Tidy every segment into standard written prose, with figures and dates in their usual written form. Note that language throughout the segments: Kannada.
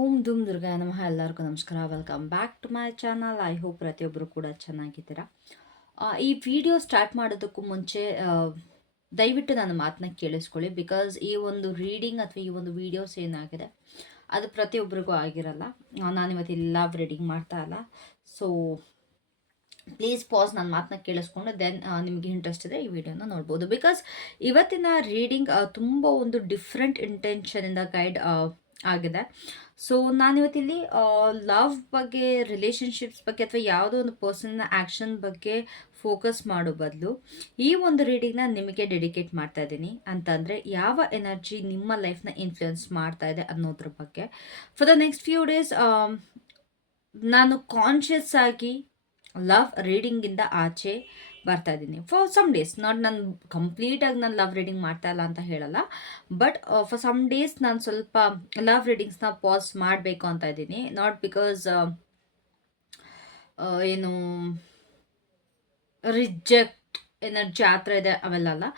ಓಂ ಧೂಮ್ ದುರ್ಗಾಯ ನಮಃ. ಎಲ್ಲರಿಗೂ ನಮಸ್ಕಾರ. Welcome back to my channel. I hope ಪ್ರತಿಯೊಬ್ಬರು ಕೂಡ ಚೆನ್ನಾಗಿದ್ದೀರಾ. ಈ ವಿಡಿಯೋ ಸ್ಟಾರ್ಟ್ ಮಾಡೋದಕ್ಕೂ ಮುಂಚೆ ದಯವಿಟ್ಟು ನನ್ನ ಮಾತನ್ನ ಕೇಳಿಸ್ಕೊಳ್ಳಿ. ಬಿಕಾಸ್ ಈ ಒಂದು ರೀಡಿಂಗ್ ಅಥವಾ ಈ ಒಂದು ವಿಡಿಯೋಸ್ ಏನಾಗಿದೆ ಅದು ಪ್ರತಿಯೊಬ್ಬರಿಗೂ ಆಗಿರಲ್ಲ. ನಾನಿವತ್ತು ಲವ್ ರೀಡಿಂಗ್ ಮಾಡ್ತಾ ಇಲ್ಲ. ಸೊ ಪ್ಲೀಸ್ ಪಾಸ್ ನನ್ನ ಮಾತನ್ನ ಕೇಳಿಸ್ಕೊಂಡು ದೆನ್ ನಿಮಗೆ ಇಂಟ್ರೆಸ್ಟ್ ಇದೆ ಈ ವಿಡಿಯೋನ ನೋಡ್ಬೋದು. ಬಿಕಾಸ್ ಇವತ್ತಿನ ರೀಡಿಂಗ್ ತುಂಬ ಒಂದು ಡಿಫ್ರೆಂಟ್ ಇಂಟೆನ್ಷನಿಂದ ಗೈಡ್ ಆಗಿದೆ. ಸೊ ನಾನಿವತ್ತಿಲ್ಲಿ ಲವ್ ಬಗ್ಗೆ, ರಿಲೇಷನ್ಶಿಪ್ಸ್ ಬಗ್ಗೆ ಅಥವಾ ಯಾವುದೋ ಒಂದು ಪರ್ಸನ್ನ ಆ್ಯಕ್ಷನ್ ಬಗ್ಗೆ ಫೋಕಸ್ ಮಾಡೋ ಬದಲು ಈ ಒಂದು ರೀಡಿಂಗ್ನ ನಿಮಗೆ ಡೆಡಿಕೇಟ್ ಮಾಡ್ತಾ ಇದ್ದೀನಿ. ಅಂತಂದರೆ ಯಾವ ಎನರ್ಜಿ ನಿಮ್ಮ ಲೈಫ್ನ ಇನ್ಫ್ಲುಯೆನ್ಸ್ ಮಾಡ್ತಾ ಇದೆ ಅನ್ನೋದ್ರ ಬಗ್ಗೆ. For the next few days ನಾನು ಕಾನ್ಷಿಯಸ್ ಆಗಿ ಲವ್ ರೀಡಿಂಗಿಂದ ಆಚೆ ಬರ್ತಾ ಇದ್ದೀನಿ. ಫಾರ್ ಸಮ್ ಡೇಸ್, ನಾಟ್ ನಾನು ಕಂಪ್ಲೀಟಾಗಿ ನಾನು ಲವ್ ರೀಡಿಂಗ್ ಮಾಡ್ತಾ ಇಲ್ಲ ಅಂತ ಹೇಳಲ್ಲ. ಬಟ್ ಫಾರ್ ಸಮ್ ಡೇಸ್ ನಾನು ಸ್ವಲ್ಪ ಲವ್ ರೀಡಿಂಗ್ಸ್ನ ಪಾಸ್ ಮಾಡಬೇಕು ಅಂತ ಇದ್ದೀನಿ. ನಾಟ್ ಬಿಕಾಸ್ ಏನು ರಿಜೆಕ್ಟ್ ಎನರ್ಜಿ ಆ ಥರ ಇದೆ ಅವೆಲ್ಲ ಅಲ್ಲ.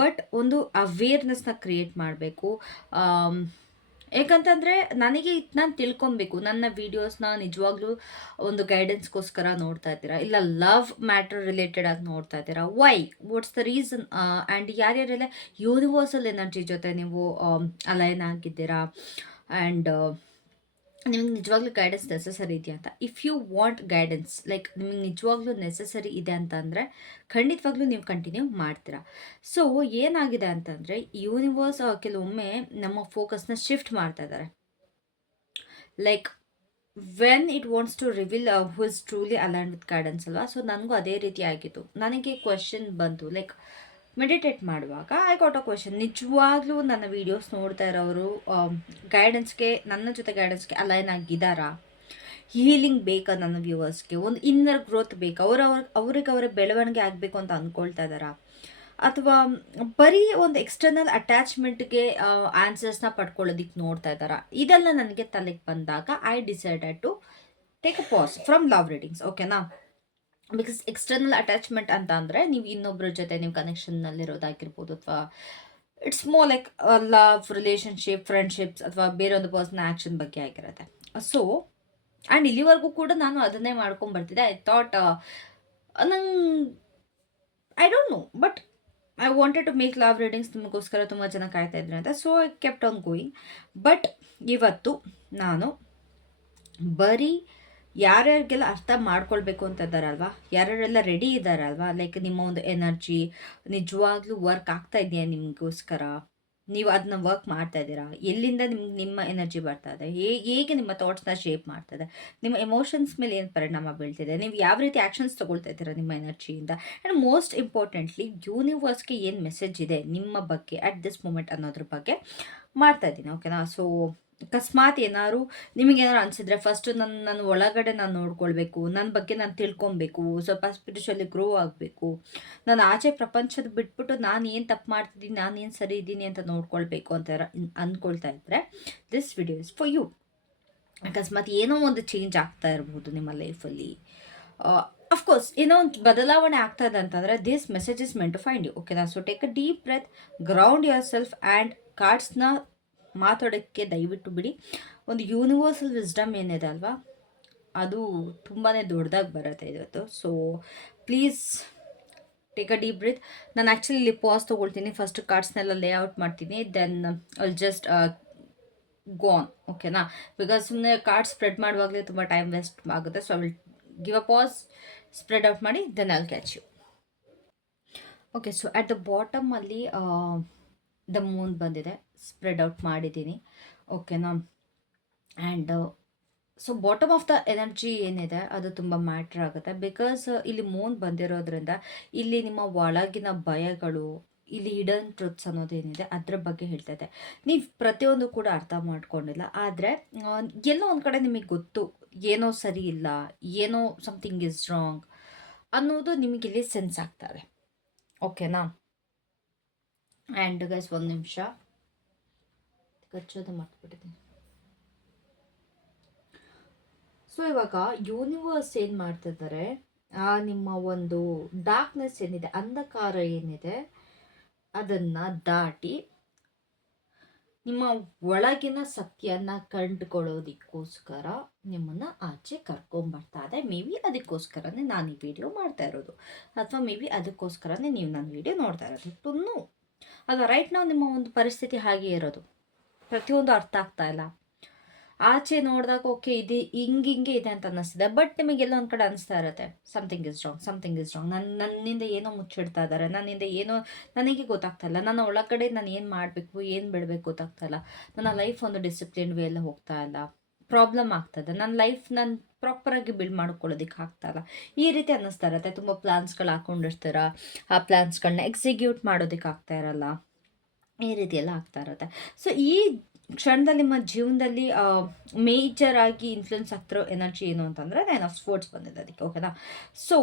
ಬಟ್ ಒಂದು ಅವೇರ್ನೆಸ್ನ ಕ್ರಿಯೇಟ್ ಮಾಡಬೇಕು. ಯಾಕಂತಂದರೆ ನನಗೆ ನಾನು ತಿಳ್ಕೊಬೇಕು. ನನ್ನ ವೀಡಿಯೋಸ್ನ ನಿಜವಾಗ್ಲೂ ಒಂದು ಗೈಡೆನ್ಸ್ಗೋಸ್ಕರ ನೋಡ್ತಾ ಇದ್ದೀರಾ, ಇಲ್ಲ ಲವ್ ಮ್ಯಾಟ್ರ್ ರಿಲೇಟೆಡ್ ಆಗಿ ನೋಡ್ತಾ ಇದ್ದೀರಾ, why, what's the reason, and ಯಾರ್ಯಾರೆಲ್ಲ ಯೂನಿವರ್ಸಲ್ ಎನರ್ಜಿ ಜೊತೆ ನೀವು ಅಲೈನ್ ಆಗಿದ್ದೀರಾ, ಆ್ಯಂಡ್ ನಿಮಗೆ ನಿಜವಾಗ್ಲೂ ಗೈಡೆನ್ಸ್ ನೆಸಸರಿ ಇದೆಯಾ ಅಂತ. If you want guidance, like ನಿಮಗೆ ನಿಜವಾಗ್ಲೂ ನೆಸಸರಿ ಇದೆ ಅಂತಂದರೆ ಖಂಡಿತವಾಗ್ಲೂ ನೀವು ಕಂಟಿನ್ಯೂ ಮಾಡ್ತೀರಾ. ಸೊ ಏನಾಗಿದೆ ಅಂತಂದರೆ ಯೂನಿವರ್ಸ್ ಕೆಲವೊಮ್ಮೆ ನಮ್ಮ ಫೋಕಸ್ನ ಶಿಫ್ಟ್ ಮಾಡ್ತಾ ಇದ್ದಾರೆ. Like when it wants to reveal who is truly align with guidance ಅಲ್ವಾ. ಸೊ ನನಗೂ ಅದೇ ರೀತಿ ಆಗಿತ್ತು. ನನಗೆ ಕ್ವೆಶನ್ ಬಂತು, ಲೈಕ್ ಮೆಡಿಟೇಟ್ ಮಾಡುವಾಗ ಐ ಗಾಟ್ ಅ ಕ್ವೆಶನ್. ನಿಜವಾಗ್ಲೂ ನನ್ನ ವೀಡಿಯೋಸ್ ನೋಡ್ತಾ ಇರೋರು ಗೈಡೆನ್ಸ್ಗೆ, ನನ್ನ ಜೊತೆ ಗೈಡೆನ್ಸ್ಗೆ ಅಲೈನ್ ಆಗಿದ್ದಾರಾ? ಹೀಲಿಂಗ್ ಬೇಕಾ ನನ್ನ ವ್ಯೂವರ್ಸ್ಗೆ? ಒಂದು ಇನ್ನರ್ ಗ್ರೋತ್ ಬೇಕಾ? ಅವ್ರಿಗೆ ಅವರ ಬೆಳವಣಿಗೆ ಆಗಬೇಕು ಅಂತ ಅಂದ್ಕೊಳ್ತಾ ಇದ್ದಾರಾ? ಅಥವಾ ಬರೀ ಒಂದು ಎಕ್ಸ್ಟರ್ನಲ್ ಅಟ್ಯಾಚ್ಮೆಂಟ್ಗೆ ಆನ್ಸರ್ಸ್ನ ಪಡ್ಕೊಳ್ಳೋದಿಕ್ಕೆ ನೋಡ್ತಾ ಇದ್ದಾರಾ? ಇದೆಲ್ಲ ನನಗೆ ತಲೆಗೆ ಬಂದಾಗ I decided to take a pause from love readings. ಓಕೆನಾ? ಬಿಕಾಸ್ ಎಕ್ಸ್ಟರ್ನಲ್ ಅಟ್ಯಾಚ್ಮೆಂಟ್ ಅಂತ ಅಂದರೆ ನೀವು ಇನ್ನೊಬ್ಬರ ಜೊತೆ ನೀವು ಕನೆಕ್ಷನ್ನಲ್ಲಿರೋದಾಗಿರ್ಬೋದು, ಅಥವಾ it's more like love, relationship, friendships, ಅಥವಾ ಬೇರೆ ಒಂದು ಪರ್ಸನ್ ಆ್ಯಕ್ಷನ್ ಬಗ್ಗೆ ಆಗಿರುತ್ತೆ. ಸೊ ಆ್ಯಂಡ್ ಇಲ್ಲಿವರೆಗೂ ಕೂಡ ನಾನು ಅದನ್ನೇ ಮಾಡ್ಕೊಂಡ್ಬರ್ತಿದ್ದೆ. ಐ ಥಾಟ್ ನಂಗೆ I don't know, but I wanted to make love readings. ನಿಮಗೋಸ್ಕರ ತುಂಬ ಜನ ಕಾಯ್ತಾ ಇದ್ರು ಅಂತ. So I kept on going. But ಇವತ್ತು ನಾನು ಬರೀ ಯಾರ್ಯಾರಿಗೆಲ್ಲ ಅರ್ಥ ಮಾಡ್ಕೊಳ್ಬೇಕು ಅಂತ ಇದ್ದಾರಲ್ವಾ, ಯಾರ್ಯಾರೆಲ್ಲ ರೆಡಿ ಇದ್ದಾರಲ್ವಾ, ಲೈಕ್ ನಿಮ್ಮ ಒಂದು ಎನರ್ಜಿ ನಿಜವಾಗ್ಲೂ ವರ್ಕ್ ಆಗ್ತಾ ಇದೆಯಾ ನಿಮಗೋಸ್ಕರ, ನೀವು ಅದನ್ನ ವರ್ಕ್ ಮಾಡ್ತಾ ಇದ್ದೀರಾ, ಎಲ್ಲಿಂದ ನಿಮ್ಮ ಎನರ್ಜಿ ಬರ್ತಾ ಇದೆ, ಹೇಗೆ ನಿಮ್ಮ ಥಾಟ್ಸ್ನ ಶೇಪ್ ಮಾಡ್ತಾ ಇದೆ, ನಿಮ್ಮ ಎಮೋಷನ್ಸ್ ಮೇಲೆ ಏನು ಪರಿಣಾಮ ಬೀಳ್ತಿದೆ, ನೀವು ಯಾವ ರೀತಿ ಆ್ಯಕ್ಷನ್ಸ್ ತೊಗೊಳ್ತಾ ಇದ್ದೀರಾ ನಿಮ್ಮ ಎನರ್ಜಿಯಿಂದ, ಆ್ಯಂಡ್ ಮೋಸ್ಟ್ ಇಂಪಾರ್ಟೆಂಟ್ಲಿ ಯೂನಿವರ್ಸ್ಗೆ ಏನು ಮೆಸೇಜ್ ಇದೆ ನಿಮ್ಮ ಬಗ್ಗೆ ಅಟ್ ದಿಸ್ ಮೂಮೆಂಟ್ ಅನ್ನೋದ್ರ ಬಗ್ಗೆ ಮಾಡ್ತಾ ಇದ್ದೀನಿ. ಓಕೆನಾ? ಸೊ ಅಕಸ್ಮಾತ್ ಏನಾದ್ರು ನಿಮಗೇನಾದ್ರು ಅನಿಸಿದ್ರೆ, ಫಸ್ಟು ನನ್ನ ಒಳಗಡೆ ನಾನು ನೋಡ್ಕೊಳ್ಬೇಕು, ನನ್ನ ಬಗ್ಗೆ ನಾನು ತಿಳ್ಕೊಬೇಕು, ಸ್ವಲ್ಪ ಸ್ಪಿರಿಚುವಲಿ ಗ್ರೋ ಆಗಬೇಕು, ನಾನು ಆಚೆ ಪ್ರಪಂಚದ ಬಿಟ್ಬಿಟ್ಟು ನಾನು ಏನು ತಪ್ಪು ಮಾಡ್ತಿದ್ದೀನಿ, ನಾನು ಏನು ಸರಿ ಇದ್ದೀನಿ ಅಂತ ನೋಡ್ಕೊಳ್ಬೇಕು ಅಂತ ಅಂದ್ಕೊಳ್ತಾ ಇದ್ದರೆ this video is for you. ಅಕಸ್ಮಾತ್ ಏನೋ ಒಂದು ಚೇಂಜ್ ಆಗ್ತಾ ಇರ್ಬೋದು ನಿಮ್ಮ ಲೈಫಲ್ಲಿ, ಅಫ್ಕೋರ್ಸ್ ಏನೋ ಒಂದು ಬದಲಾವಣೆ ಆಗ್ತಾ ಇದೆ ಅಂತಂದರೆ this message is meant to find you. ಓಕೆನಾ? So take a deep breath, ground yourself, and ಕಾರ್ಡ್ಸ್ನ ಮಾತಾಡೋಕ್ಕೆ ದಯವಿಟ್ಟು ಬಿಡಿ. ಒಂದು ಯೂನಿವರ್ಸಲ್ ವಿಸ್ಡಮ್ ಏನಿದೆ ಅಲ್ವಾ, ಅದು ತುಂಬಾ ದೊಡ್ಡದಾಗಿ ಬರುತ್ತೆ ಇವತ್ತು. So please take a deep breath. ನಾನು ಆ್ಯಕ್ಚುಲಿ ಇಲ್ಲಿ ಪಾಸ್ ತೊಗೊಳ್ತೀನಿ, ಫಸ್ಟ್ ಕಾರ್ಡ್ಸ್ನೆಲ್ಲ ಲೇಔಟ್ ಮಾಡ್ತೀನಿ, then I'll just go on. ಓಕೆನಾ? ಬಿಕಾಸ್ ಸುಮ್ಮನೆ ಕಾರ್ಡ್ ಸ್ಪ್ರೆಡ್ ಮಾಡುವಾಗಲೇ ತುಂಬ ಟೈಮ್ ವೇಸ್ಟ್ ಆಗುತ್ತೆ. So I will give a pause, spread out ಮಾಡಿ, then I'll catch you. Okay, so at the ಬಾಟಮಲ್ಲಿ ದ ಮೂನ್ ಬಂದಿದೆ, ಸ್ಪ್ರೆಡ್ ಔಟ್ ಮಾಡಿದ್ದೀನಿ. ಓಕೆನಾ? And so bottom of the energy ಏನಿದೆ ಅದು ತುಂಬ ಮ್ಯಾಟ್ರ್ ಆಗುತ್ತೆ. ಬಿಕಾಸ್ ಇಲ್ಲಿ ಮೂನ್ ಬಂದಿರೋದ್ರಿಂದ ಇಲ್ಲಿ ನಿಮ್ಮ ಒಳಗಿನ ಭಯಗಳು, ಇಲ್ಲಿ ಹಿಡನ್ ಟ್ರುತ್ಸ್ ಅನ್ನೋದೇನಿದೆ ಅದ್ರ ಬಗ್ಗೆ ಹೇಳ್ತಾ ಇದೆ. ನೀವು ಪ್ರತಿಯೊಂದು ಕೂಡ ಅರ್ಥ ಮಾಡ್ಕೊಂಡಿಲ್ಲ, ಆದರೆ ಎಲ್ಲೋ ಒಂದು ಕಡೆ ನಿಮಗೆ ಗೊತ್ತು ಏನೋ ಸರಿ ಇಲ್ಲ, ಏನೋ ಸಮಥಿಂಗ್ ಇಸ್ ರಾಂಗ್ ಅನ್ನೋದು ನಿಮಗಿಲ್ಲಿ ಸೆನ್ಸ್ ಆಗ್ತದೆ. ಓಕೆನಾ? ಆ್ಯಂಡ್ ಗೈಸ್ ಒಂದು ನಿಮಿಷ ಕಚ್ಚೋದು ಮಾಡ್ಬಿಟ್ಟಿದ್ದೀನಿ. ಸೊ ಇವಾಗ ಯೂನಿವರ್ಸ್ ಏನು ಮಾಡ್ತಿದ್ದಾರೆ, ನಿಮ್ಮ ಒಂದು ಡಾರ್ಕ್ನೆಸ್ ಏನಿದೆ, ಅಂಧಕಾರ ಏನಿದೆ, ಅದನ್ನು ದಾಟಿ ನಿಮ್ಮ ಒಳಗಿನ ಸತ್ಯನ ಕಂಡುಕೊಳ್ಳೋದಕ್ಕೋಸ್ಕರ ನಿಮ್ಮನ್ನು ಆಚೆ ಕರ್ಕೊಂಬರ್ತಾ ಇದೆ. ಮೇ ಬಿ ಅದಕ್ಕೋಸ್ಕರನೇ ನಾನು ಈ ವಿಡಿಯೋ ಮಾಡ್ತಾ ಇರೋದು, ಅಥವಾ ಮೇ ಬಿ ಅದಕ್ಕೋಸ್ಕರನೇ ನೀವು ನನ್ನ ವಿಡಿಯೋ ನೋಡ್ತಾ ಇರೋದು. ಟುನ್ನು ಅಲ್ವಾ? ರೈಟ್ ನಾವು ನಿಮ್ಮ ಒಂದು ಪರಿಸ್ಥಿತಿ ಹಾಗೆ ಇರೋದು, ಪ್ರತಿಯೊಂದು ಅರ್ಥ ಆಗ್ತಾ ಇಲ್ಲ. ಆಚೆ ನೋಡಿದಾಗ ಓಕೆ ಇದು ಹಿಂಗೆ ಇದೆ ಅಂತ ಅನ್ನಿಸ್ತಿದೆ, ಬಟ್ ನಿಮಗೆಲ್ಲ ಒಂದು ಕಡೆ ಅನಿಸ್ತಾ ಇರುತ್ತೆ something is wrong, something is wrong. ನನ್ನಿಂದ ಏನೋ ಮುಚ್ಚಿಡ್ತಾ ಇದ್ದಾರೆ, ನನ್ನಿಂದ ಏನೋ ನನಗೆ ಗೊತ್ತಾಗ್ತಾ ಇಲ್ಲ, ನನ್ನ ಒಳಗಡೆ ನಾನು ಏನು ಮಾಡಬೇಕು ಏನು ಬಿಡಬೇಕು ಗೊತ್ತಾಗ್ತಾ ಇಲ್ಲ, ನನ್ನ ಲೈಫ್ ಒಂದು ಡಿಸಿಪ್ಲಿನ್ ವೇ ಎಲ್ಲ ಹೋಗ್ತಾ ಇಲ್ಲ, ಪ್ರಾಬ್ಲಮ್ ಆಗ್ತದೆ, ನನ್ನ ಲೈಫ್ ನಾನು ಪ್ರಾಪರಾಗಿ ಬಿಲ್ಡ್ ಮಾಡ್ಕೊಳ್ಳೋದಕ್ಕೆ ಆಗ್ತಾ ಇಲ್ಲ, ಈ ರೀತಿ ಅನ್ನಿಸ್ತಾ ಇರುತ್ತೆ. ತುಂಬ ಪ್ಲಾನ್ಸ್ಗಳು ಹಾಕ್ಕೊಂಡಿರ್ತೀರ, ಆ ಪ್ಲಾನ್ಸ್ಗಳನ್ನ ಎಕ್ಸಿಕ್ಯೂಟ್ ಮಾಡೋದಕ್ಕೆ ಆಗ್ತಾ ಇರಲ್ಲ, ಈ ರೀತಿ ಎಲ್ಲ ಆಗ್ತಾ ಇರುತ್ತೆ. ಸೊ ಈ ಕ್ಷಣದಲ್ಲಿ ನಿಮ್ಮ ಜೀವನದಲ್ಲಿ ಮೇಜರ್ ಆಗಿ ಇನ್ಫ್ಲುಯೆನ್ಸ್ ಆಗ್ತಿರೋ ಎನರ್ಜಿ ಏನು ಅಂತಂದರೆ 9 ಆಫ್ ಸ್ಪೋರ್ಟ್ಸ್ ಬಂದಿದೆ ಅದಕ್ಕೆ, ಓಕೆನಾ? ಸೊ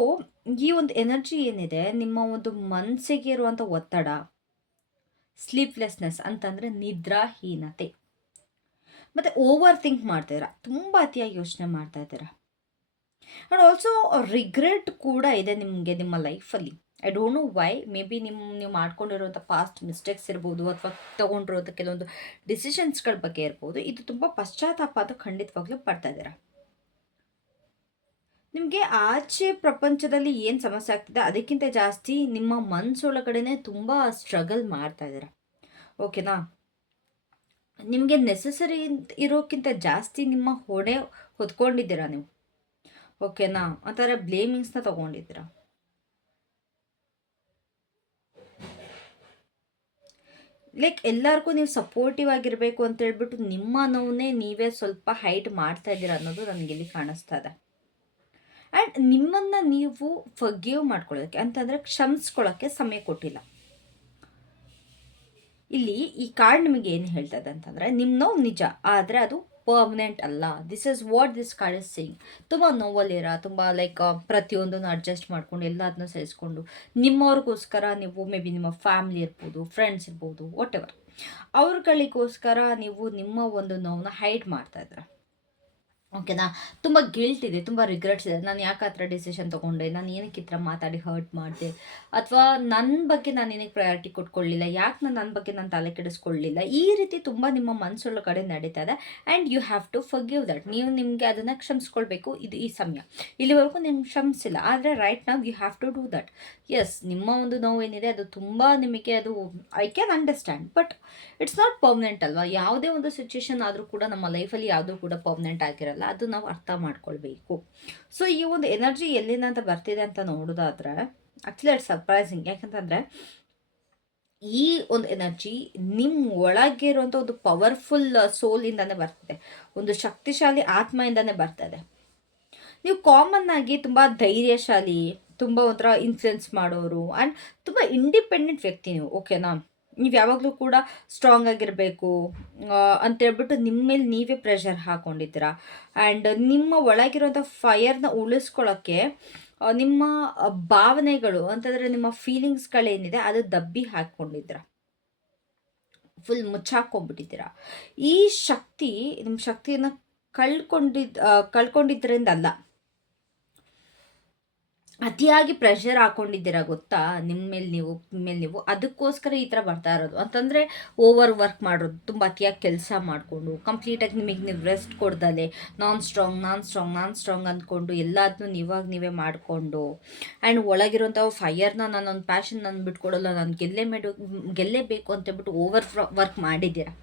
ಈ ಒಂದು ಎನರ್ಜಿ ಏನಿದೆ, ನಿಮ್ಮ ಒಂದು ಮನಸ್ಸಿಗೆ ಇರುವಂಥ ಒತ್ತಡ, ಸ್ಲೀಪ್ಲೆಸ್ನೆಸ್ ಅಂತಂದರೆ ನಿದ್ರಾಹೀನತೆ, ಮತ್ತು ಓವರ್ ಥಿಂಕ್ ಮಾಡ್ತಾಯಿದ್ದೀರಾ, ತುಂಬ ಅತಿಯಾಗಿ ಯೋಚನೆ ಮಾಡ್ತಾ ಇದ್ದೀರಾ. ಆ್ಯಂಡ್ ಆಲ್ಸೋ ರಿಗ್ರೆಟ್ ಕೂಡ ಇದೆ ನಿಮಗೆ ನಿಮ್ಮ ಲೈಫಲ್ಲಿ. I don't know why, may be ನೀವು ಮಾಡ್ಕೊಂಡಿರೋಂಥ ಪಾಸ್ಟ್ ಮಿಸ್ಟೇಕ್ಸ್ ಇರ್ಬೋದು, ಅಥವಾ ತೊಗೊಂಡಿರೋಂಥ ಕೆಲವೊಂದು ಡಿಸಿಷನ್ಸ್ಗಳ ಬಗ್ಗೆ ಇರ್ಬೋದು. ಇದು ತುಂಬ ಪಶ್ಚಾತ್ತಾಪ ಅಂತ ಖಂಡಿತವಾಗ್ಲೂ ಪಡ್ತಾ ಇದ್ದೀರಾ. ನಿಮಗೆ ಆಚೆ ಪ್ರಪಂಚದಲ್ಲಿ ಏನು ಸಮಸ್ಯೆ ಆಗ್ತಿದೆ ಅದಕ್ಕಿಂತ ಜಾಸ್ತಿ ನಿಮ್ಮ ಮನಸ್ಸೊಳಗಡೆನೆ ತುಂಬ ಸ್ಟ್ರಗಲ್ ಮಾಡ್ತಾ ಇದ್ದೀರಾ, ಓಕೆನಾ? ನಿಮಗೆ ನೆಸಸರಿ ಇರೋಕ್ಕಿಂತ ಜಾಸ್ತಿ ನಿಮ್ಮ ಹೊಣೆ ಹೊತ್ಕೊಂಡಿದ್ದೀರಾ ನೀವು, ಓಕೆನಾ? ಆ ಥರ ಬ್ಲೇಮಿಂಗ್ಸ್ನ ತೊಗೊಂಡಿದ್ದೀರಾ. ಲೈಕ್ ಎಲ್ಲರಿಗೂ ನೀವು ಸಪೋರ್ಟಿವ್ ಆಗಿರಬೇಕು ಅಂತ ಹೇಳ್ಬಿಟ್ಟು ನಿಮ್ಮ ನೋವನ್ನೇ ನೀವೇ ಸ್ವಲ್ಪ ಹೈಟ್ ಮಾಡ್ತಾ ಇದ್ದೀರಾ ಅನ್ನೋದು ನನಗಿಲ್ಲಿ ಕಾಣಿಸ್ತಾ ಇದೆ. ಆ್ಯಂಡ್ ನಿಮ್ಮನ್ನು ನೀವು ಫರ್ಗಿವ್ ಮಾಡ್ಕೊಳ್ಳೋದಕ್ಕೆ ಅಂತಂದರೆ ಕ್ಷಮಿಸ್ಕೊಳ್ಳೋಕ್ಕೆ ಸಮಯ ಕೊಟ್ಟಿಲ್ಲ. ಇಲ್ಲಿ ಈ ಕಾರ್ಡ್ ನಿಮಗೆ ಏನು ಹೇಳ್ತಾ ಇದೆ ಅಂತಂದರೆ, ನಿಮ್ಮ ನೋವು ನಿಜ, ಆದರೆ ಅದು ಪರ್ಮನೆಂಟ್ ಅಲ್ಲ. This is what this card is saying. ತುಂಬ ನೋವಲ್ಲಿರ, ತುಂಬ ಲೈಕ್ ಪ್ರತಿಯೊಂದನ್ನು ಅಡ್ಜಸ್ಟ್ ಮಾಡ್ಕೊಂಡು ಎಲ್ಲದನ್ನೂ ಸಹಿಸ್ಕೊಂಡು ನಿಮ್ಮವ್ರಿಗೋಸ್ಕರ ನೀವು ಮೇ ಬಿ ನಿಮ್ಮ ಫ್ಯಾಮ್ಲಿ ಇರ್ಬೋದು, ಫ್ರೆಂಡ್ಸ್ ಇರ್ಬೋದು, ವಾಟ್ ಎವರ್, ಅವ್ರುಗಳಿಗೋಸ್ಕರ ನೀವು ನಿಮ್ಮ ಒಂದು ನೋವನ್ನ ಹೈಡ್ ಮಾಡ್ತಾ ಇದ್ದೀರ, ಓಕೆನಾ? ತುಂಬ ಗಿಲ್ಟ್ ಇದೆ, ತುಂಬ ರಿಗ್ರೆಟ್ಸ್ ಇದೆ. ನಾನು ಯಾಕೆ ಆ ಥರ ಡಿಸಿಷನ್ ತೊಗೊಂಡೆ, ನಾನು ಏನಕ್ಕೆ ಈ ಥರ ಮಾತಾಡಿ ಹರ್ಟ್ ಮಾಡಿದೆ, ಅಥವಾ ನನ್ನ ಬಗ್ಗೆ ನಾನು ಏನಕ್ಕೆ ಪ್ರಯಾರಿಟಿ ಕೊಟ್ಕೊಳ್ಳಿಲ್ಲ, ಯಾಕೆ ನನ್ನ ಬಗ್ಗೆ ನಾನು ತಲೆ ಕೆಡಿಸ್ಕೊಳ್ಳಿಲ್ಲ, ಈ ರೀತಿ ತುಂಬ ನಿಮ್ಮ ಮನಸ್ಸೊಳಗಡೆ ನಡೀತಾ ಇದೆ. And you have to forgive that. ನೀವು ನಿಮಗೆ ಅದನ್ನು ಕ್ಷಮಿಸ್ಕೊಳ್ಬೇಕು. ಇದು ಈ ಸಮಯ ಇಲ್ಲಿವರೆಗೂ ನಿಮ್ಗೆ ಕ್ಷಮಿಸಿಲ್ಲ, ಆದರೆ ರೈಟ್ ನಾವು you have to do that. Yes, ನಿಮ್ಮ ಒಂದು ನೋವು ಏನಿದೆ ಅದು ತುಂಬ ನಿಮಗೆ ಅದು I can understand, but it's not permanent ಅಲ್ವಾ? ಯಾವುದೇ ಒಂದು ಸಿಚುವೇಶನ್ ಆದರೂ ಕೂಡ ನಮ್ಮ ಲೈಫಲ್ಲಿ ಯಾವುದೂ ಕೂಡ ಪರ್ಮನೆಂಟ್ ಆಗಿರಲ್ಲ, ಅದು ನಾವು ಅರ್ಥ ಮಾಡ್ಕೊಳ್ಬೇಕು. ಸೊ ಈ ಒಂದು ಎನರ್ಜಿ ಎಲ್ಲಿಂದ ಅಂತ ಬರ್ತಿದೆ ಅಂತ ನೋಡೋದಾದ್ರೆ ಆ್ಯಕ್ಚುಲಿ ಇಟ್ಸ್ ಸರ್ಪ್ರೈಸಿಂಗ್. ಯಾಕಂತಂದರೆ ಈ ಒಂದು ಎನರ್ಜಿ ನಿಮ್ಮ ಒಳಗೆ ಇರುವಂಥ ಒಂದು ಪವರ್ಫುಲ್ ಸೋಲಿಂದಾನೇ ಬರ್ತಿದೆ, ಒಂದು ಶಕ್ತಿಶಾಲಿ ಆತ್ಮದಿಂದನೇ ಬರ್ತಾಯಿದೆ. ನೀವು ಕಾಮನ್ ಆಗಿ ತುಂಬ ಧೈರ್ಯಶಾಲಿ, ತುಂಬ ಒಂಥರ ಇನ್ಫ್ಲುಯೆನ್ಸ್ ಮಾಡೋರು, ಆ್ಯಂಡ್ ತುಂಬ ಇಂಡಿಪೆಂಡೆಂಟ್ ವ್ಯಕ್ತಿ ನೀವು, ಓಕೆನಾ? ನೀವು ಯಾವಾಗಲೂ ಕೂಡ ಸ್ಟ್ರಾಂಗ್ ಆಗಿರಬೇಕು ಅಂತೇಳ್ಬಿಟ್ಟು ನಿಮ್ಮ ಮೇಲೆ ನೀವೇ ಪ್ರೆಷರ್ ಹಾಕ್ಕೊಂಡಿದ್ದೀರಾ. ಆ್ಯಂಡ್ ನಿಮ್ಮ ಒಳಗಿರುವಂಥ ಫೈರ್ನ ಉಳಿಸ್ಕೊಳ್ಳೋಕ್ಕೆ ನಿಮ್ಮ ಭಾವನೆಗಳು ಅಂತಂದರೆ ನಿಮ್ಮ ಫೀಲಿಂಗ್ಸ್ಗಳೇನಿದೆ ಅದು ದಬ್ಬಿ ಹಾಕ್ಕೊಂಡಿದ್ದೀರ, ಫುಲ್ ಮುಚ್ಚಾಕೊಂಡ್ಬಿಟ್ಟಿದ್ದೀರಾ. ಈ ಶಕ್ತಿ ನಿಮ್ಮ ಶಕ್ತಿಯನ್ನು ಕಳ್ಕೊಂಡಿದ್ದರಿಂದ ಅಲ್ಲ, ಅತಿಯಾಗಿ ಪ್ರೆಷರ್ ಹಾಕ್ಕೊಂಡಿದ್ದೀರಾ ಗೊತ್ತಾ ನಿಮ್ಮ ಮೇಲೆ ನೀವು ಅದಕ್ಕೋಸ್ಕರ ಈ ಥರ ಬರ್ತಾ ಇರೋದು. ಅಂತಂದರೆ ಓವರ್ ವರ್ಕ್ ಮಾಡೋದು, ತುಂಬ ಅತಿಯಾಗಿ ಕೆಲಸ ಮಾಡಿಕೊಂಡು ಕಂಪ್ಲೀಟಾಗಿ ನಿಮಗೆ ನೀವು ರೆಸ್ಟ್ ಕೊಡ್ದಲೆ ನಾನ್ ಸ್ಟ್ರಾಂಗ್ ಅಂದ್ಕೊಂಡು ಎಲ್ಲದನ್ನೂ ನೀವೇ ಮಾಡಿಕೊಂಡು, ಆ್ಯಂಡ್ ಒಳಗಿರುವಂಥ ಫೈರ್ನ ನಾನೊಂದು ಪ್ಯಾಷನ್ ನಾನು ಬಿಟ್ಕೊಡಲ್ಲ, ನಾನು ಗೆಲ್ಲೇಬೇಕು ಅಂತೇಳ್ಬಿಟ್ಟು ಓವರ್ ವರ್ಕ್ ಮಾಡಿದ್ದೀರಾ,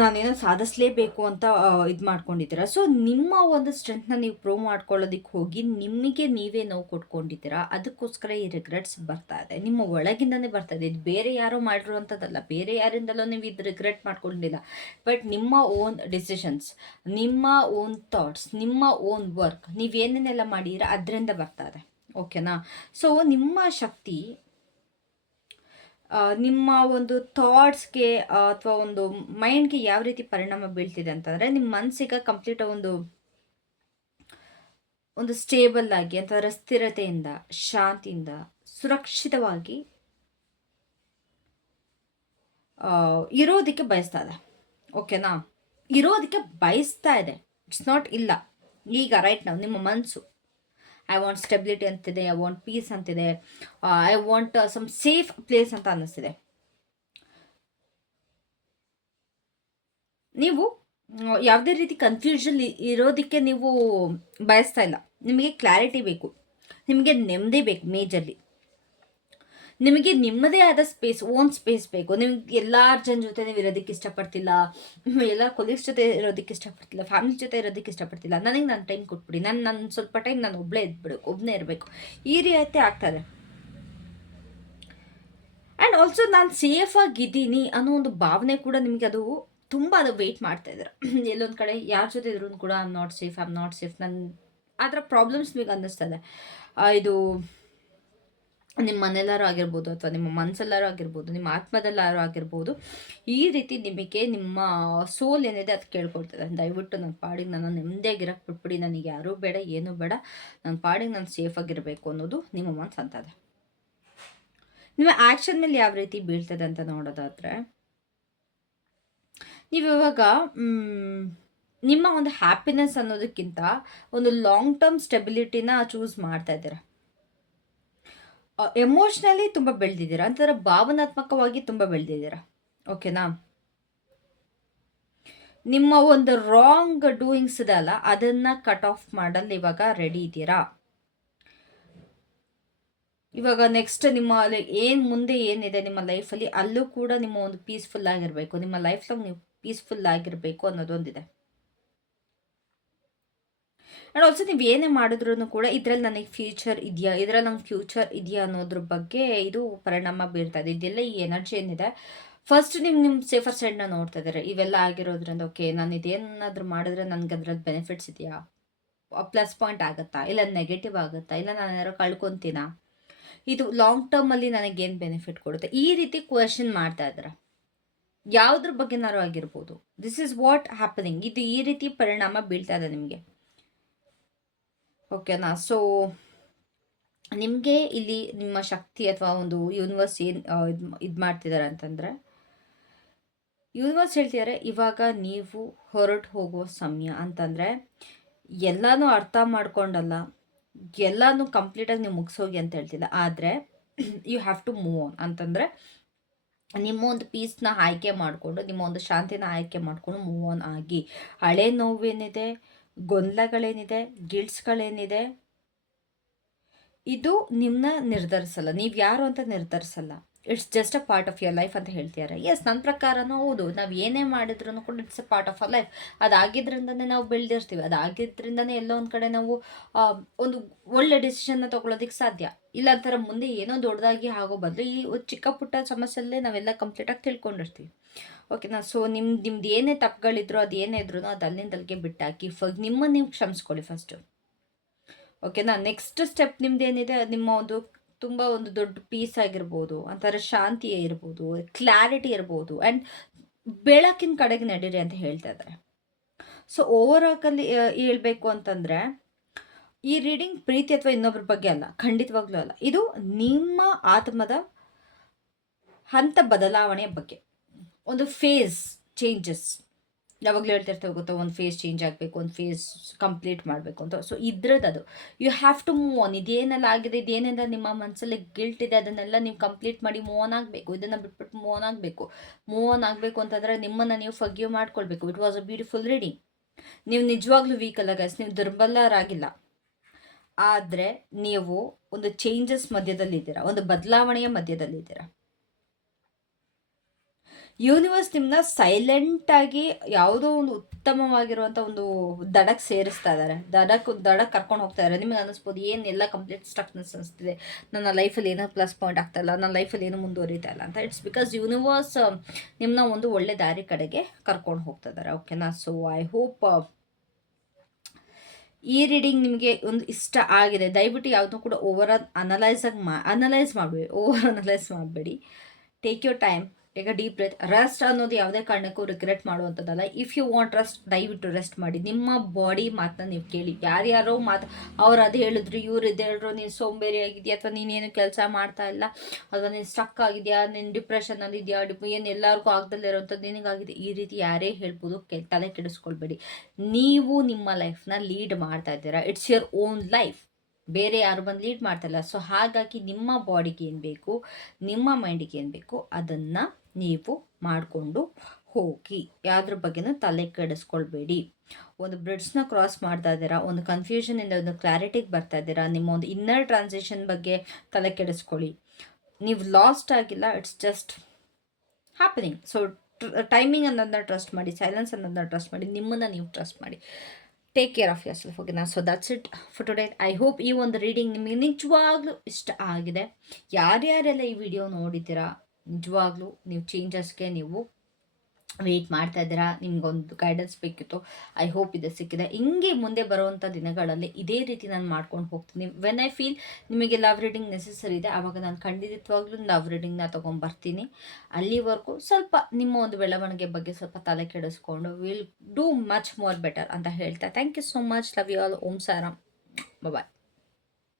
ನಾನೇನೋ ಸಾಧಿಸಲೇಬೇಕು ಅಂತ ಇದು ಮಾಡ್ಕೊಂಡಿದ್ದೀರಾ. ಸೊ ನಿಮ್ಮ ಒಂದು ಸ್ಟ್ರೆಂತ್ನ ನೀವು ಪ್ರೂವ್ ಮಾಡ್ಕೊಳ್ಳೋದಕ್ಕೆ ಹೋಗಿ ನಿಮಗೆ ನೀವೇ ನೋವು ಕೊಟ್ಕೊಂಡಿದ್ದೀರಾ. ಅದಕ್ಕೋಸ್ಕರ ಈ ರಿಗ್ರೆಟ್ಸ್ ಬರ್ತಾ ಇದೆ, ನಿಮ್ಮ ಒಳಗಿಂದನೇ ಬರ್ತಾ ಇದೆ. ಇದು ಬೇರೆ ಯಾರೋ ಮಾಡಿರುವಂಥದ್ದಲ್ಲ, ಬೇರೆ ಯಾರಿಂದಲೋ ನೀವು ಇದು ರಿಗ್ರೆಟ್ ಮಾಡ್ಕೊಂಡಿಲ್ಲ, ಬಟ್ ನಿಮ್ಮ ಓನ್ ಡಿಸಿಷನ್ಸ್, ನಿಮ್ಮ ಓನ್ ಥಾಟ್ಸ್, ನಿಮ್ಮ ಓನ್ ವರ್ಕ್, ನೀವೇನೇನೆಲ್ಲ ಮಾಡಿದ್ದೀರಾ ಅದರಿಂದ ಬರ್ತಾ ಇದೆ, ಓಕೆನಾ? ಸೊ ನಿಮ್ಮ ಶಕ್ತಿ ನಿಮ್ಮ ಒಂದು ಥಾಟ್ಸ್ಗೆ ಅಥವಾ ಒಂದು ಮೈಂಡ್ಗೆ ಯಾವ ರೀತಿ ಪರಿಣಾಮ ಬೀಳ್ತಿದೆ ಅಂತಂದರೆ, ನಿಮ್ಮ ಮನಸ್ಸಿಗೆ ಕಂಪ್ಲೀಟ್ ಒಂದು ಸ್ಟೇಬಲ್ ಆಗಿ ಅಂತಂದರೆ ಸ್ಥಿರತೆಯಿಂದ, ಶಾಂತಿಯಿಂದ, ಸುರಕ್ಷಿತವಾಗಿ ಇರೋದಕ್ಕೆ ಬಯಸ್ತಾ ಇದೆ, ಓಕೆನಾ? ಇರೋದಕ್ಕೆ ಬಯಸ್ತಾ ಇದೆ, ಇಟ್ಸ್ ನಾಟ್ ಇಲ್ಲ. ಈಗ ರೈಟ್ ನಾವು ನಿಮ್ಮ ಮನಸ್ಸು ಐ ವಾಂಟ್ ಸ್ಟೆಬಿಲಿಟಿ ಅಂತಿದೆ, ಐ ವಾಂಟ್ ಪೀಸ್ ಅಂತಿದೆ, I want some safe place ಅಂತ ಅನ್ನಿಸ್ತಿದೆ. ನೀವು ಯಾವುದೇ ರೀತಿ ಕನ್ಫ್ಯೂಷನ್ ಇರೋದಕ್ಕೆ ನೀವು ಬಯಸ್ತಾ ಇಲ್ಲ. ನಿಮಗೆ ಕ್ಲಾರಿಟಿ ಬೇಕು, ನಿಮಗೆ ನೆಮ್ಮದಿ ಬೇಕು. ಮೇಜರ್ಲಿ ನಿಮಗೆ ನಿಮ್ಮದೇ ಆದ ಸ್ಪೇಸ್, ಓನ್ ಸ್ಪೇಸ್ ಬೇಕು. ನಿಮ್ಗೆ ಎಲ್ಲರ ಜನ ಜೊತೆ ನೀವು ಇರೋದಕ್ಕೆ ಇಷ್ಟಪಡ್ತಿಲ್ಲ, ಎಲ್ಲ ಕೊಲೀಗ್ಸ್ ಜೊತೆ ಇರೋದಕ್ಕೆ ಇಷ್ಟಪಡ್ತಿಲ್ಲ, ಫ್ಯಾಮಿಲಿ ಜೊತೆ ಇರೋದಕ್ಕೆ ಇಷ್ಟಪಡ್ತಿಲ್ಲ. ನನಗೆ ನನ್ನ ಟೈಮ್ ಕೊಟ್ಬಿಡಿ, ನನ್ನ ಸ್ವಲ್ಪ ಟೈಮ್ ನಾನು ಒಬ್ಬಳೇ ಇದ್ಬಿಡಬೇಕು, ಒಬ್ಬನೇ ಇರಬೇಕು, ಈ ರೀತಿ ಆಗ್ತದೆ. ಆ್ಯಂಡ್ ಆಲ್ಸೋ ನಾನು ಸೇಫ್ ಆಗಿದ್ದೀನಿ ಅನ್ನೋ ಒಂದು ಭಾವನೆ ಕೂಡ ನಿಮಗೆ ಅದು ತುಂಬ ಅದು ವೆಯ್ಟ್ ಮಾಡ್ತಾ ಇದ್ದಾರೆ. ಎಲ್ಲೊಂದು ಕಡೆ ಯಾರ ಜೊತೆ ಇದ್ರೂ ಕೂಡ ಐ ಆಮ್ ನಾಟ್ ಸೇಫ್ ನನ್ನ ಆ ಥರ ಪ್ರಾಬ್ಲಮ್ಸ್ ನಿಮಗೆ ಅನ್ನಿಸ್ತದೆ. ಇದು ನಿಮ್ಮ ಮನೆಯಲ್ಲಾರು ಆಗಿರ್ಬೋದು, ಅಥವಾ ನಿಮ್ಮ ಮನಸ್ಸಲ್ಲಾರು ಆಗಿರ್ಬೋದು, ನಿಮ್ಮ ಆತ್ಮದಲ್ಲಾರು ಆಗಿರ್ಬೋದು. ಈ ರೀತಿ ನಿಮಗೆ ನಿಮ್ಮ ಸೋಲ್ ಏನಿದೆ ಅದು ಕೇಳ್ಕೊಳ್ತದೆ, ದಯವಿಟ್ಟು ನನ್ನ ಪಾಡಿಗೆ ನಾನು ನೆಮ್ಮದಿಯಾಗಿರಕ್ಕೆ ಬಿಟ್ಬಿಡಿ, ನನಗೆ ಯಾರೂ ಬೇಡ, ಏನೂ ಬೇಡ, ನನ್ನ ಪಾಡಿಗೆ ನಾನು ಸೇಫಾಗಿರಬೇಕು ಅನ್ನೋದು ನಿಮ್ಮ ಮನಸ್ಸು ಅಂತದೆ. ನಿಮ್ಮ ಆ್ಯಕ್ಷನ್ ಮೇಲೆ ಯಾವ ರೀತಿ ಬೀಳ್ತದೆ ಅಂತ ನೋಡೋದಾದರೆ, ನೀವು ಇವಾಗ ನಿಮ್ಮ ಒಂದು ಹ್ಯಾಪಿನೆಸ್ ಅನ್ನೋದಕ್ಕಿಂತ ಒಂದು ಲಾಂಗ್ ಟರ್ಮ್ ಸ್ಟೆಬಿಲಿಟಿನ ಚೂಸ್ ಮಾಡ್ತಾ ಇದ್ದೀರಾ. ಎಮೋಷ್ನಲಿ ತುಂಬ ಬೆಳೆದಿದ್ದೀರಾ, ಅಂತಾರೆ ಭಾವನಾತ್ಮಕವಾಗಿ ತುಂಬ ಬೆಳೆದಿದ್ದೀರಾ. ಓಕೆನಾ? ನಿಮ್ಮ ಒಂದು ರಾಂಗ್ ಡೂಯಿಂಗ್ಸ್ ಇದಲ್ಲ, ಅದನ್ನು ಕಟ್ ಆಫ್ ಮಾಡಲು ಇವಾಗ ರೆಡಿ ಇದ್ದೀರಾ. ಇವಾಗ ನೆಕ್ಸ್ಟ್ ನಿಮ್ಮ ಮುಂದೆ ಏನಿದೆ ನಿಮ್ಮ ಲೈಫಲ್ಲಿ, ಅಲ್ಲೂ ಕೂಡ ನಿಮ್ಮ ಒಂದು ಪೀಸ್ಫುಲ್ ಆಗಿರಬೇಕು, ನಿಮ್ಮ ಲೈಫ್ ಲಾಂಗ್ ನೀವು ಪೀಸ್ಫುಲ್ ಆಗಿರಬೇಕು ಅನ್ನೋದೊಂದಿದೆ. ಆ್ಯಂಡ್ ಆಲ್ಸೋ ನೀವು ಏನೇ ಮಾಡಿದ್ರು ಕೂಡ ಇದರಲ್ಲಿ ನನಗೆ ಫ್ಯೂಚರ್ ಇದೆಯಾ, ಇದರಲ್ಲಿ ನಂಗೆ ಫ್ಯೂಚರ್ ಇದೆಯಾ ಅನ್ನೋದ್ರ ಬಗ್ಗೆ ಇದು ಪರಿಣಾಮ ಬೀರ್ತಾ ಇದೆ. ಇದೆಲ್ಲ ಈ ಎನರ್ಜಿ ಏನಿದೆ, ಫಸ್ಟ್ ನಿಮ್ಮ ಸೇಫರ್ ಸೈಡ್ನ ನೋಡ್ತಾ ಇದ್ದಾರೆ. ಇವೆಲ್ಲ ಆಗಿರೋದ್ರಿಂದ ಓಕೆ, ನಾನು ಇದೇನಾದರೂ ಮಾಡಿದ್ರೆ ನನಗೆ ಅದ್ರಲ್ಲಿ ಬೆನಿಫಿಟ್ಸ್ ಇದೆಯಾ, ಪ್ಲಸ್ ಪಾಯಿಂಟ್ ಆಗುತ್ತಾ, ಇಲ್ಲ ನೆಗೆಟಿವ್ ಆಗುತ್ತಾ, ಇಲ್ಲ ನಾನು ಏನಾರು ಕಳ್ಕೊತೀನಾ, ಇದು ಲಾಂಗ್ ಟರ್ಮಲ್ಲಿ ನನಗೇನು ಬೆನಿಫಿಟ್ ಕೊಡುತ್ತೆ, ಈ ರೀತಿ ಕ್ವೆಶನ್ ಮಾಡ್ತಾ ಇದ್ದಾರೆ. ಯಾವುದ್ರ ಬಗ್ಗೆನಾರು ಆಗಿರ್ಬೋದು. This is what happening. ಇದು ಈ ರೀತಿ ಪರಿಣಾಮ ಬೀಳ್ತಾ ಇದೆ ನಿಮಗೆ. ಓಕೆನಾ? ಸೊ ನಿಮಗೆ ಇಲ್ಲಿ ನಿಮ್ಮ ಶಕ್ತಿ ಅಥವಾ ಒಂದು ಯೂನಿವರ್ಸ್ ಏನು ಇದು ಮಾಡ್ತಿದ್ದಾರೆ ಅಂತಂದರೆ, ಯೂನಿವರ್ಸ್ ಹೇಳ್ತಿದ್ದಾರೆ ಇವಾಗ ನೀವು ಹೊರಟು ಹೋಗೋ ಸಮಯ ಅಂತಂದರೆ, ಎಲ್ಲನೂ ಅರ್ಥ ಮಾಡ್ಕೊಂಡಲ್ಲ, ಎಲ್ಲನೂ ಕಂಪ್ಲೀಟಾಗಿ ನೀವು ಮುಗಿಸೋಗಿ ಅಂತ ಹೇಳ್ತಿಲ್ಲ, ಆದರೆ you have to move on ಅಂತಂದರೆ, ನಿಮ್ಮ ಒಂದು ಪೀಸ್ನ ಆಯ್ಕೆ ಮಾಡಿಕೊಂಡು, ನಿಮ್ಮ ಒಂದು ಶಾಂತಿನ ಆಯ್ಕೆ ಮಾಡಿಕೊಂಡು ಮೂವ್ ಆನ್ ಆಗಿ. ಹಳೆ ನೋವೇನಿದೆ, ಗೊಂದಲಗಳೇನಿದೆ, ಗಿಲ್ಟ್ಸ್ಗಳೇನಿದೆ, ಇದು ನಿಮ್ಮನ್ನ ನಿರ್ಧರಿಸಲ್ಲ, ನೀವು ಯಾರು ಅಂತ ನಿರ್ಧರಿಸಲ್ಲ. It's just a part of your life ಅಂತ ಹೇಳ್ತಿದ್ದಾರೆ. ಎಸ್, ನನ್ನ ಪ್ರಕಾರನೂ ಹೌದು. ನಾವು ಏನೇ ಮಾಡಿದ್ರು ಕೂಡ it's a part of our life. ಅದಾಗಿದ್ರಿಂದನೇ ನಾವು ಬೆಳೆದಿರ್ತೀವಿ, ಅದಾಗಿದ್ರಿಂದನೇ ಎಲ್ಲೋ ಒಂದು ಕಡೆ ನಾವು ಒಂದು ಒಳ್ಳೆ ಡಿಸಿಷನ್ನ ತೊಗೊಳೋದಕ್ಕೆ ಸಾಧ್ಯ. ಇಲ್ಲ ಅಂತಾರೆ ಮುಂದೆ ಏನೋ ದೊಡ್ಡದಾಗಿ ಆಗೋ ಬದಲು ಈ ಚಿಕ್ಕ ಪುಟ್ಟ ಸಮಸ್ಯೆಲ್ಲೇ ನಾವೆಲ್ಲ ಕಂಪ್ಲೀಟಾಗಿ ತಿಳ್ಕೊಂಡಿರ್ತೀವಿ. ಓಕೆನಾ? ಸೊ ನಿಮ್ದು ಏನೇ ತಪ್ಪುಗಳಿದ್ರು, ಅದು ಏನೇ ಇದ್ರು ಅದು ಅಲ್ಲಿಂದಲ್ಲಿಗೆ ಬಿಟ್ಟಾಕಿ ನಿಮ್ಮನ್ನು ನೀವು ಕ್ಷಮಿಸ್ಕೊಳ್ಳಿ ಫಸ್ಟು. ಓಕೆನಾ? ನೆಕ್ಸ್ಟ್ ಸ್ಟೆಪ್ ನಿಮ್ದು ಏನಿದೆ, ನಿಮ್ಮ ಒಂದು ತುಂಬ ಒಂದು ದೊಡ್ಡ ಪೀಸ್ ಆಗಿರ್ಬೋದು, ಒಂಥರ ಶಾಂತಿ ಇರ್ಬೋದು, ಕ್ಲಾರಿಟಿ ಇರ್ಬೋದು, ಆ್ಯಂಡ್ ಬೆಳಕಿನ ಕಡೆಗೆ ನಡೀರಿ ಅಂತ ಹೇಳ್ತಾ ಇದ್ದಾರೆ. ಸೊ ಓವರಾಕಲ್ಲಿ ಹೇಳ್ಬೇಕು ಅಂತಂದರೆ, ಈ ರೀಡಿಂಗ್ ಪ್ರೀತಿ ಅಥವಾ ಇನ್ನೊಬ್ಬರ ಬಗ್ಗೆ ಅಲ್ಲ, ಖಂಡಿತವಾಗ್ಲೂ ಅಲ್ಲ. ಇದು ನಿಮ್ಮ ಆತ್ಮದ ಹಂತ ಬದಲಾವಣೆಯ ಬಗ್ಗೆ, ಒಂದು ಫೇಸ್ ಚೇಂಜಸ್. ಯಾವಾಗಲೂ ಹೇಳ್ತಿರ್ತೇವೆ ಗೊತ್ತಾ, ಒಂದು ಫೇಸ್ ಚೇಂಜ್ ಆಗಬೇಕು, ಒಂದು ಫೇಸ್ ಕಂಪ್ಲೀಟ್ ಮಾಡಬೇಕು ಅಂತ. ಸೊ ಇದ್ರದ್ದು ಅದು you have to move on. ಇದೇನೆಲ್ಲ ಆಗಿದೆ, ಇದೇನೆಲ್ಲ ನಿಮ್ಮ ಮನಸ್ಸಲ್ಲಿ ಗಿಲ್ಟ್ ಇದೆ, ಅದನ್ನೆಲ್ಲ ನೀವು ಕಂಪ್ಲೀಟ್ ಮಾಡಿ ಮೂವ್ ಆನ್ ಆಗಬೇಕು. ಇದನ್ನು ಬಿಟ್ಬಿಟ್ಟು ಮೂವ್ ಆನ್ ಆಗಬೇಕು. ಮೂವ್ ಆನ್ ಆಗಬೇಕು ಅಂತಂದರೆ ನಿಮ್ಮನ್ನು ನೀವು ಫರ್ಗಿವ್ ಮಾಡ್ಕೊಳ್ಬೇಕು. It was a beautiful reading. ನೀವು ನಿಜವಾಗ್ಲೂ ವೀಕ್ ಅಲ್ಲ ಗೈಸ್, ನೀವು ದುರ್ಬಲರಾಗಿಲ್ಲ. ಆದರೆ ನೀವು ಒಂದು ಚೇಂಜಸ್ ಮಧ್ಯದಲ್ಲಿದ್ದೀರಾ, ಒಂದು ಬದಲಾವಣೆಯ ಮಧ್ಯದಲ್ಲಿದ್ದೀರಾ. ಯೂನಿವರ್ಸ್ ನಿಮ್ಮನ್ನ ಸೈಲೆಂಟಾಗಿ ಯಾವುದೋ ಒಂದು ಉತ್ತಮವಾಗಿರುವಂಥ ಒಂದು ದಡಕ್ಕೆ ಸೇರಿಸ್ತಾ ಇದ್ದಾರೆ, ದಡಕ್ಕೆ ಕರ್ಕೊಂಡು ಹೋಗ್ತಾ ಇದ್ದಾರೆ. ನಿಮಗೆ ಅನ್ನಿಸ್ಬೋದು ಏನೆಲ್ಲ ಕಂಪ್ಲೀಟ್ ಸ್ಟಕ್ನೆಸ್ ಅನಿಸ್ತಿದೆ, ನನ್ನ ಲೈಫಲ್ಲಿ ಏನೋ ಪ್ಲಸ್ ಪಾಯಿಂಟ್ ಆಗ್ತಾ ಇಲ್ಲ, ನನ್ನ ಲೈಫಲ್ಲಿ ಏನೋ ಮುಂದುವರಿತಾ ಇಲ್ಲ ಅಂತ. ಇಟ್ಸ್ ಬಿಕಾಸ್ ಯೂನಿವರ್ಸ್ ನಿಮ್ಮನ್ನ ಒಂದು ಒಳ್ಳೆ ದಾರಿ ಕಡೆಗೆ ಕರ್ಕೊಂಡು ಹೋಗ್ತಾ ಇದ್ದಾರೆ. ಓಕೆನಾ? ಸೊ ಐ ಹೋಪ್ ಈ ರೀಡಿಂಗ್ ನಿಮಗೆ ಒಂದು ಇಷ್ಟ ಆಗಿದೆ. ದಯವಿಟ್ಟು ಯಾವುದೂ ಕೂಡ ಅನಲೈಸ್ ಮಾಡಬೇಡಿ. Take your time, take a deep breath. Rest ಅನ್ನೋದು ಯಾವುದೇ ಕಾರಣಕ್ಕೂ ರಿಗ್ರೆಟ್ ಮಾಡುವಂಥದ್ದಲ್ಲ. ಇಫ್ ಯು ವಾಂಟ್ ರೆಸ್ಟ್, ದಯವಿಟ್ಟು ರೆಸ್ಟ್ ಮಾಡಿ. ನಿಮ್ಮ ಬಾಡಿ ಮಾತನ್ನ ನೀವು ಕೇಳಿ. ಯಾರ್ಯಾರೋ ಅವ್ರು ಅದು ಹೇಳಿದ್ರು, ಇವ್ರು ಇದು ಹೇಳಿದ್ರು, ನೀನು ಸೋಂಬೇರಿ ಆಗಿದೆಯಾ, ಅಥವಾ ನೀನೇನು ಕೆಲಸ ಮಾಡ್ತಾ ಇಲ್ಲ, ಅಥವಾ ನೀನು ಸ್ಟಕ್ ಆಗಿದೆಯಾ, ನೀನು ಡಿಪ್ರೆಷನಲ್ಲಿ ಇದೆಯಾ, ಏನು ಎಲ್ಲರಿಗೂ ಆಗದಲ್ಲೇ ಇರೋವಂಥದ್ದು ನಿನಗಾಗಿದೆ, ಈ ರೀತಿ ಯಾರೇ ಹೇಳ್ಬೋದು, ತಲೆ ಕೆಡಿಸ್ಕೊಳ್ಬೇಡಿ. ನೀವು ನಿಮ್ಮ ಲೈಫ್ನ ಲೀಡ್ ಮಾಡ್ತಾ ಇದ್ದೀರಾ. ಇಟ್ಸ್ ಯುವರ್ ಓನ್ ಲೈಫ್, ಬೇರೆ ಯಾರು ಬಂದು ಲೀಡ್ ಮಾಡ್ತಾಯಿಲ್ಲ. ಸೊ ಹಾಗಾಗಿ ನಿಮ್ಮ ಬಾಡಿಗೆ ಏನು ಬೇಕು, ನಿಮ್ಮ ಮೈಂಡಿಗೆ ಏನು ಬೇಕು, ಅದನ್ನು ನೀವು ಮಾಡಿಕೊಂಡು ಹೋಗಿ ಯಾವ್ದ್ರ ಬಗ್ಗೆನೂ ತಲೆ ಕೆಡಿಸ್ಕೊಳ್ಬೇಡಿ. ಒಂದು ಬ್ರಿಡ್ಜ್‌ನ ಕ್ರಾಸ್ ಮಾಡ್ತಾ ಇದ್ದೀರಾ, ಒಂದು ಕನ್‌ಫ್ಯೂಷನಿಂದ ಒಂದು ಕ್ಲಾರಿಟಿಗೆ ಬರ್ತಾ ಇದ್ದೀರಾ, ನಿಮ್ಮ ಒಂದು ಇನ್ನರ್ ಟ್ರಾನ್ಸಿಷನ್ ಬಗ್ಗೆ ತಲೆ ಕೆಡಿಸ್ಕೊಳ್ಳಿ. ನೀವು ಲಾಸ್ಟ್ ಆಗಿಲ್ಲ, it's just happening. So timing ಅನ್ನೋದನ್ನ ಟ್ರಸ್ಟ್ ಮಾಡಿ, ಸೈಲೆನ್ಸ್ ಅನ್ನೋದನ್ನ ಟ್ರಸ್ಟ್ ಮಾಡಿ, ನಿಮ್ಮನ್ನು ನೀವು ಟ್ರಸ್ಟ್ ಮಾಡಿ. Take care of yourself. ಓಕೆನಾ? So that's it for today. I hope ಈ ಒಂದು ರೀಡಿಂಗ್ ನಿಮಗೆ ನಿಜವಾಗ್ಲೂ ಇಷ್ಟ ಆಗಿದೆ. ಯಾರ್ಯಾರೆಲ್ಲ ಈ ವಿಡಿಯೋ ನೋಡಿದ್ದೀರಾ, ನಿಜವಾಗ್ಲೂ ನೀವು ಚೇಂಜಸ್ಗೆ ನೀವು ವೆಯ್ಟ್ ಮಾಡ್ತಾ ಇದ್ದೀರಾ, ನಿಮ್ಗೊಂದು ಗೈಡೆನ್ಸ್ ಬೇಕಿತ್ತು. ಐ ಹೋಪ್ ಇದು ಸಿಕ್ಕಿದೆ. ಹಿಂಗೆ ಮುಂದೆ ಬರುವಂಥ ದಿನಗಳಲ್ಲಿ ಇದೇ ರೀತಿ ನಾನು ಮಾಡ್ಕೊಂಡು ಹೋಗ್ತೀನಿ. ವೆನ್ ಐ ಫೀಲ್ ನಿಮಗೆ ಲವ್ ರೀಡಿಂಗ್ ನೆಸೆಸರಿ ಇದೆ, ಆವಾಗ ನಾನು ಖಂಡಿತವಾಗ್ಲೂ ಲವ್ ರೀಡಿಂಗ್ನ ತೊಗೊಂಬರ್ತೀನಿ. ಅಲ್ಲಿವರೆಗೂ ಸ್ವಲ್ಪ ನಿಮ್ಮ ಒಂದು ಬೆಳವಣಿಗೆ ಬಗ್ಗೆ ಸ್ವಲ್ಪ ತಲೆ ಕೆಡಿಸ್ಕೊಂಡು will do much more better ಅಂತ ಹೇಳ್ತಾ thank you so much. Love you all. Om Sairam. Bye.